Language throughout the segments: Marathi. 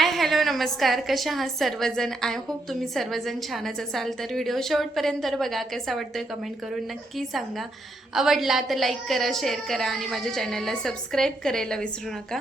हाय हॅलो नमस्कार, कशा आहात सर्वजण. आय होप तुम्ही सर्वजण छानच असाल. तर व्हिडिओ शेवटपर्यंत बघा. कसा वाटतोय कमेंट करून नक्की सांगा. आवडला तर लाईक करा, शेअर करा आणि माझ्या चॅनलला सबस्क्राईब करायला विसरू नका.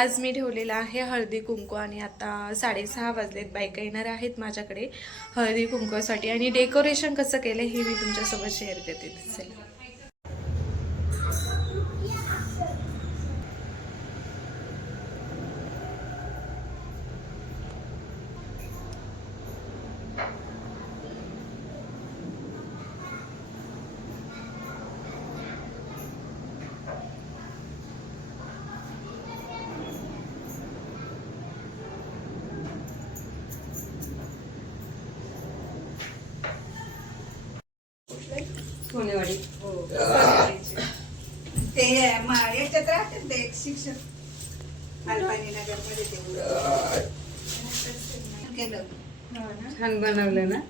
आज मी ठेवलेला आहे हळदी कुंकू आणि आता 6:30 वाजलेत. बायका येणार आहेत माझ्याकडे हळदी कुंकूसाठी आणि डेकोरेशन कसं केलं हे मी तुमच्यासोबत शेअर करते. चला. सोनेवाडी ते याच्यात राहतात ते एक शिक्षक अल्पानी नगर मध्ये ते केलं छान बनवलं ना.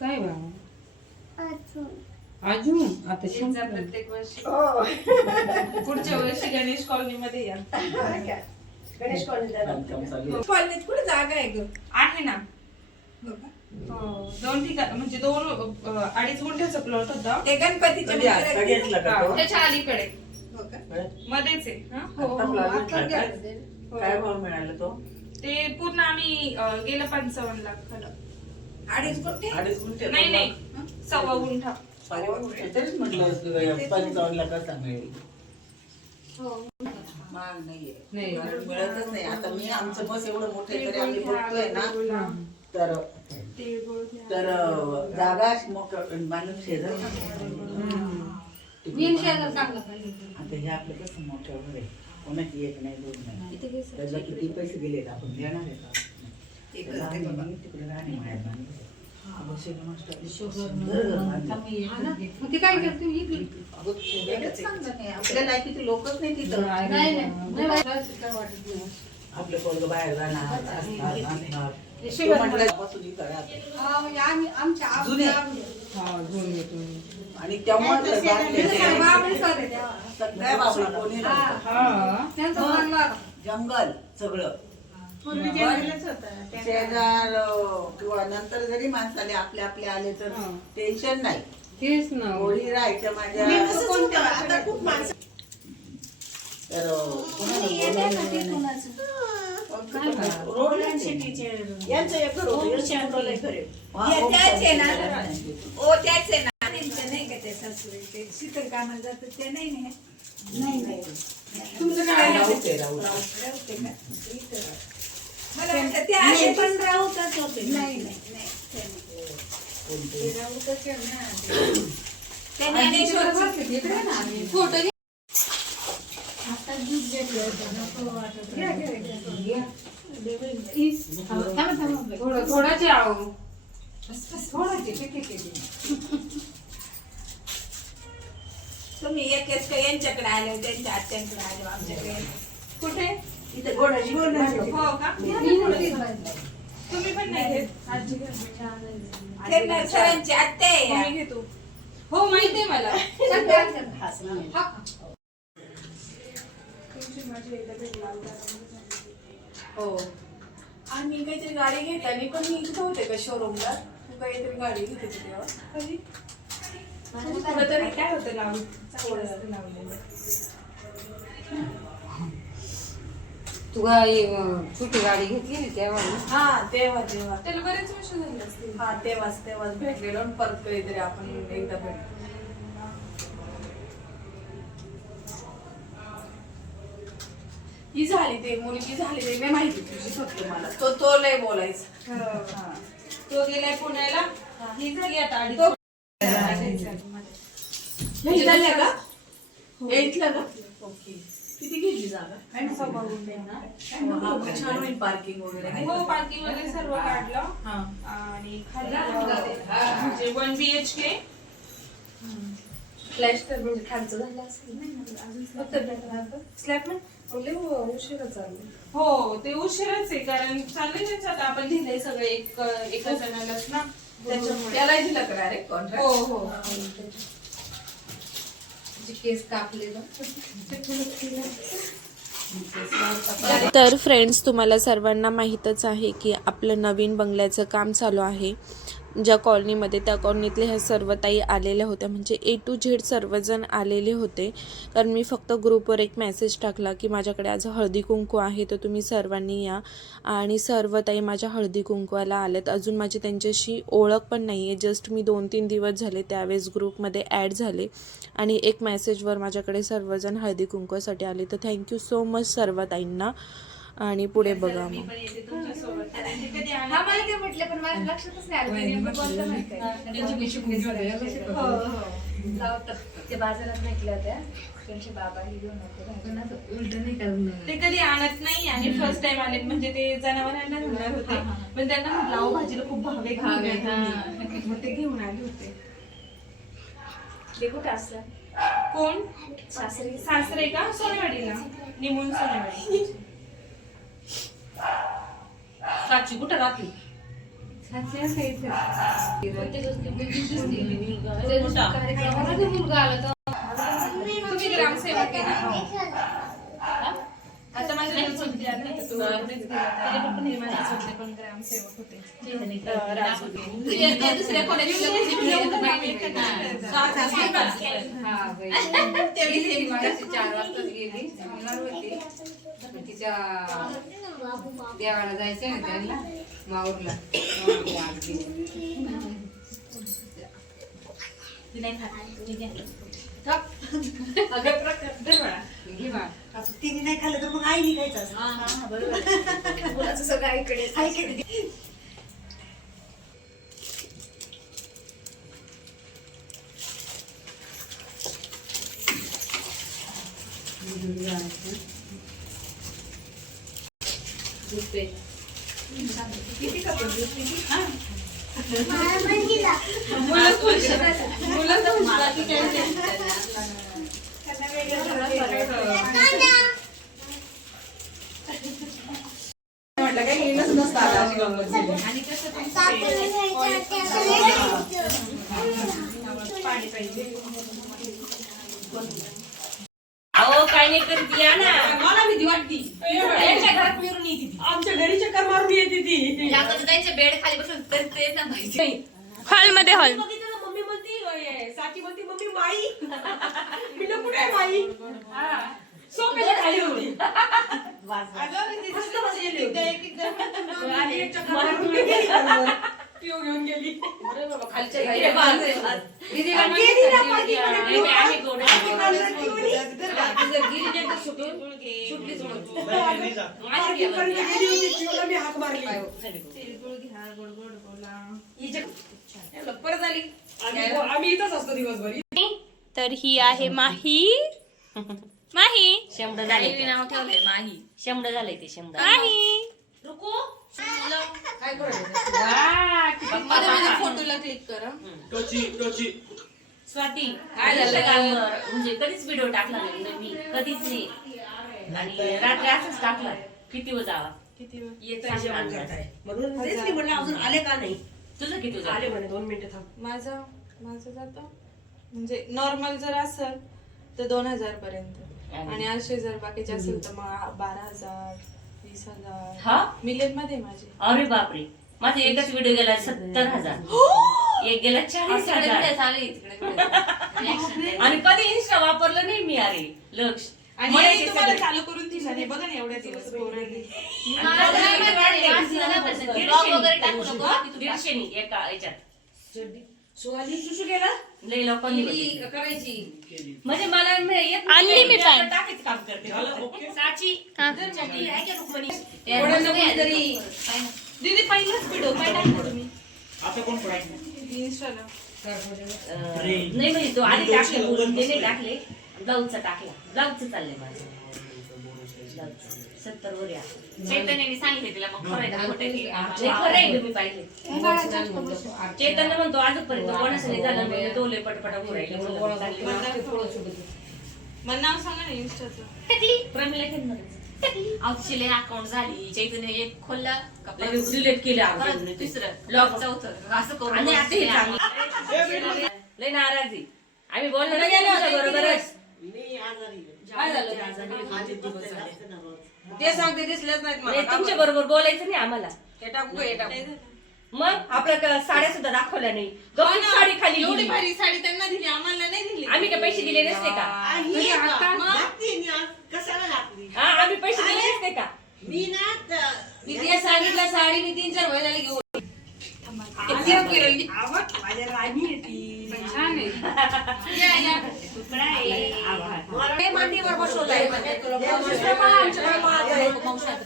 काय बाबा अजून आता तुमचा प्रत्येक वर्षी पुढच्या वर्षी गणेश कॉलनी मध्ये या. गणेश कॉलनीत कुठे जागा आहे ग? आहे ना. हो, 2 ठिकाण म्हणजे 2-2.5 गुंठ्याचा प्लॉट होता. ते गणपतीच्या मंदिरात. त्याच्या अलीकडे हो का? मध्येच आहे. हा? काय भाव मिळाला तो? ते पूर्ण आम्ही गेलं 55 लाखाला. 2.5 गुंठे? 2.5 गुंठे? नाही नाही, 1.25 गुंठा. तरीच म्हटलं 55 लाखाचा मिळेल. महाग नाहीये. नाही. कारण मिळतच नाही. आता मी आमचं बस एवढं मोठं तरी आम्ही बघतोय ना, तर जागा अशी मोकळं बांधून शेजार आता हे आपलं कसं मोठं घर आहे, कोणाची एक नाही 2 नाही, त्याला किती पैसे दिले आपण देणार आहे का? तिकडे राहणे मायात बांधलं. आपल्या लायकीचे लोकच नाही तिथं. आपलं पोरगं बाहेर जाणार असणार. आणि त्यामुळे जंगल सगळं शेजार किंवा नंतर जरी माणसाले आपले आपले आले तर टेन्शन नाही. तेच ना. होळी राहायच्या माझ्या शीतल कामाला जातात ते नाही नाही. तुमचं काय मला वाटतं ते आहे पण राहूतच होते. नाही थोडाच आहो. तुम्ही एक यांच्याकडे आले त्यांच्या आत्यांकडे आले आमच्याकडे. कुठे? इथे गोडाची हो का? तुम्ही पण नाही घेत? सरांची आत्या आहे. मी घेतो. हो माहिती आहे मला. हो. आम्ही काहीतरी गाडी घेतली पण मी इथे होते का शोरूमला. तू काहीतरी गाडी घेत होती तेव्हा कधी तरी काय होतं लावलेलं. तू छोटी गाडी घेतली ना तेव्हा ना? हा तेव्हा त्याला बरेच वर्ष झाले असतील. हा तेव्हाच भेटलेलो आणि परत कधीतरी आपण एकदा भेटलो. ही झाली ते मुलगी झाली ते नाही माहिती तुझी फक्त मला. तो लय बोलायचा. तो गेलाय पुण्याला. ही झाली आता 2.5 झाल्या का? इथलं का? ओके. किती घेतली जागा? छान होईल पार्किंग वगैरे. हो, पार्किंग वगैरे सर्व काढलं आणि खाली म्हणजे 1 BHK प्लॅस्टर म्हणजे खालचं झालं असेल फक्त स्लॅब उशिरा चालू. हो ते उशीरच आहे कारण चाललंय त्याच्यात आपण दिलंय सगळं एका जणालाच ना त्याच्यामुळे त्याला दिला का डायरेक्ट कॉन्ट्रॅक्ट? हो हो केस कापले तर फ्रेंड्स, तुम्हाला सर्वांना माहीतच आहे की आपलं नवीन बंगल्याचं काम चालू आहे. ज्या कॉलनीमध्ये, त्या कॉलनीतले ह्या सर्व ताई आलेल्या होत्या, म्हणजे A to Z सर्वजण आलेले होते. कारण मी फक्त ग्रुपवर एक मेसेज टाकला की माझ्याकडे आज हळदी कुंकू आहे, तर तुम्ही सर्वांनी या. आणि सर्व ताई माझ्या हळदी कुंकवाला आल्यात. अजून माझी त्यांच्याशी ओळख पण नाही आहे, जस्ट मी 2-3 दिवस झाले त्यावेळेस ग्रुपमध्ये ॲड झाले आणि एक मेसेजवर माझ्याकडे सर्वजण हळदी कुंकवासाठी आले. तर थँक्यू सो मच सर्व ताईंना. आणि पुढे बघा मग. म्हटलं पण माझ्या लक्षातच नाही आलं नेमकं कोणतं माहिती आहे. ते बाजारात भेटल्या होत्या त्यांचे बाबा हे घेऊन होते. ते कधी आणत नाही आणि फर्स्ट टाइम आले, म्हणजे ते जनावरांना घालणार होते, पण त्यांना म्हटलं अहो भाजीला खूप भावे मग ते घेऊन आले होते. ते कुठं असलं कोण? सासरी सासरे का? सोनेवाडीला. निमून सोनेवाडी. साक्षी कुठं राहते? कार्यक्रमामध्ये मुलगा आला तर तुम्ही ग्रामसेवक आहे ना? आता माझ्या पण ग्रामसेवक होते. दुसऱ्या गेली 4 वाजता गेली. येणार होती. तिच्या देवाला जायचं ना त्यांना माऊरला. तिने नाही खाल्लं तर मग आई खायचं. मुलाचं सगळं आईकडे म्हटलं काय येणंच नसतं आता अशी गंमत झाली. आणि कसं पाणी पाहिजे. अहो काय नाही करत या ना. मला भीती वाटती. यांच्या घरात मिरून येते ती. आमच्या घरी चक्कर मारून येते ती. त्यांच्या बेड खाली बसून तर ते सांगायचे हॉलमध्ये हॉल. बघितलं ना, मम्मी म्हणती साची म्हणती मम्मी माई. मी कुठे आहे बाई? सोफ्याच्या खाली होती. मस्त बसलेली होती. आणि एक चक्कर मारून गेली. पिऊ घेऊन गेली. खालच्या हे बघ. दीदीला गेली ना पाठी मध्ये नाही, नाही, आम्ही गोड सुटलीच म्हणून. गेली होती. पिऊला मी हाक मारली. परत आली. आम्ही इथंच असतो दिवसभर. तर ही आहे माही. माही. शेंबड झाले. नाव ठेवलंय माही. शेंबड झालंय ते शेंबड. माही. काय करायचं? फोटोला क्लिक करा. स्वाती काय झालं कालवर म्हणजे कधीच व्हिडिओ टाकला नाही मी कधीच नाही. आणि रात्री असंच टाकला किती व जावा म्हणून तेच मी म्हणलं अजून आले का नाही. तुझं किती झालं? आले म्हणे 2 मिनिटं थांब. माझं जातं म्हणजे नॉर्मल जर असेल तर 2000 पर्यंत, आणि असे जर बाकीचे असेल तर मग 12,000 20,000 हा मिलियन मध्ये माझे. अरे बापरे, माझा एकच व्हिडिओ गेला 70,000, एक गेला 40,000. आणि कधी इंस्टा वापरलं नाही मी. अरे लक्ष आणि मला हे ते तुम्हाला सगळे- चालू करून दिला नाही बघा ना एवढ्या दिवस पोरांनी. दीडशे नाही एका याच्यात सुवाली सुशू गेला लई लोकांनी केली बघितलं. करायची. म्हणजे मला येत आणली नाही. मी पॅन्ट. टाकीच काम करते साची. हा. छोटी आहे का रुक्मिणी? दीदी पहिलाच व्हिडिओ काय टाकला तुम्ही आता कोण पडायचं? इंस्टाला? नाही म्हणजे तो आधी टाकले बोलून ते नाही टाकले. ब्लाऊजचा टाकला. ब्लाऊजचं चाललंय माझं. 70 वर या. चैतन्याने सांगितले तिला मग खरं आहे खोटं आहे. नाही खरं आहे का मी पाहिले. चैतन्य म्हणतो आजपर्यंत कोणाचं नाही झालं म्हणजे डोले पटपटा घोरायले. मला नाव सांगा ना इंस्टाचं. प्रमिला केंद्र औषधे अकाउंट झाली चैतन्य एक खोलला डिलीट केलं परत आपण. तिसरं लॉक चौथं असं करून आणि आता हे चांगलं लय नाराजी. आम्ही बोललो ना गेलो होतो बरोबरच. काय झालं ते सांगते दिसलेच नाहीत मला तुमच्या बरोबर बोलायचं नाही आम्हाला. हे टाकू हे टाकू मग आपल्या साड्या सुद्धा दाखवल्या नाही. गप्पी साडी खाली एवढी गेली. भारी साडी त्यांना दिली, आम्हाला नाही दिली. आम्ही काय पैसे दिले नसते का? कशाला घातली हा, आम्ही पैसे दिले नसते का? मी ना मी ते सांगितलं साडी मी 3-4 वेळा झाली घेऊन माझ्या राणी येते तुकडा आहे. हे मांडीवर बसवलंय दुसरं पण आमच्याकडे महाग आहे वंशात.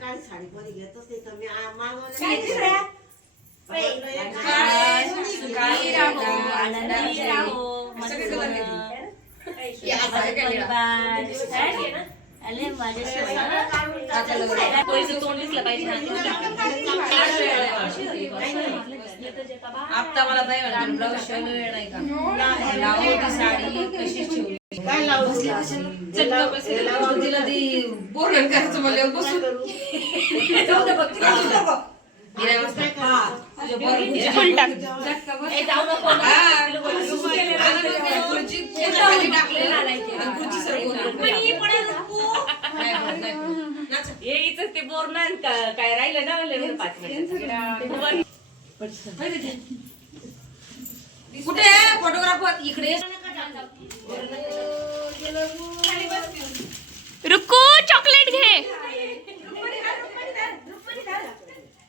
काय साडी कोणी घेतच नाही तर मी सुखाई राहो, आनंदी राहो, सगळे कलर घेतले. पैसे तोंड दिसलं पाहिजे. आता मला नाही वाटत ब्लाऊज शिवायला वेळ नाही का लावू ती साडी कशीच ठेवली काय लावू तिला ती बोरण करायचं मला बसून जाऊ दे बघ तिला तू नको. गिऱ्हाईक वाजता. तुझ्या बोरण ए, जाऊ नको ना. खुर्ची खाली टाकले आणि खुर्ची सरकवून हे इथं ते बोरणार काय राहिलं ना म्हणलं 5 मिनिट. कुठे फोटोग्राफर इकडे रुकू चॉकलेट घे.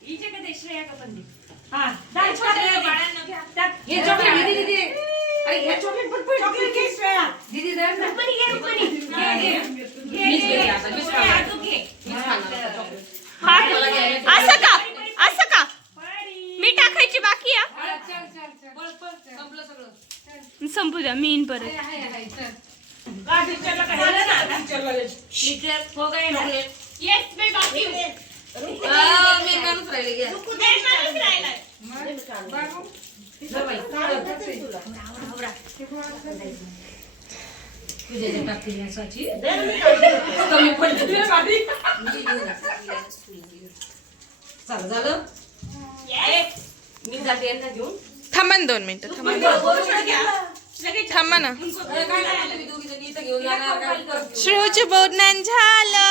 हिचे कधी श्रेया का पण हे चॉकलेट दीदी अरे हे चॉकलेट पण चॉकलेट घे श्रेया दीदी दे ना मीच घेते आता मीच खाणार चॉकलेट असं का, असं का मी टाकायची बाकी आहे. संपलं सगळं संपू द्या, मी येईन परत. मी माणूस राहिले घ्या तुझ्या टाकली याची कमी पडली चाल झालं मी जाते यांना घेऊन. थांबा ना 2 मिनिटं, थांबा थांबा ना. घेऊन जाणार श्रेयूचं बोलणं झालं.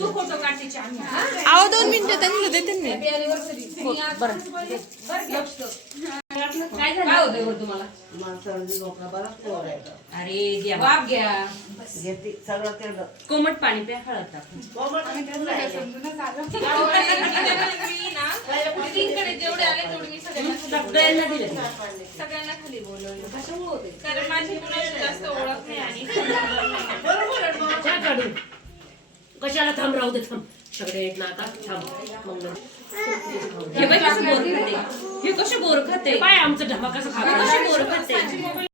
तू फोटो काढते आहो 2 मिनिटं त्यांना देते ना. काय होतंय बरं तुम्हाला अरे अरे बाप घ्या सगळं ते कोमट पाणी प्या, हळद टाकून. जेवढे आले तेवढे मी सगळ्यांना दिले. सगळ्यांना खाली बोलवलं. कारण माझी कुणाशी जास्त ओळख नाही आणि जा काढून. कशाला थांब, राहू दे थांब. सगळे आहेत ना आता थांब. मग हे बाई कसं बोर खाते, हे कसे बोर खाते. बाय आमचं ढमा कसं खाते, बोर खाते.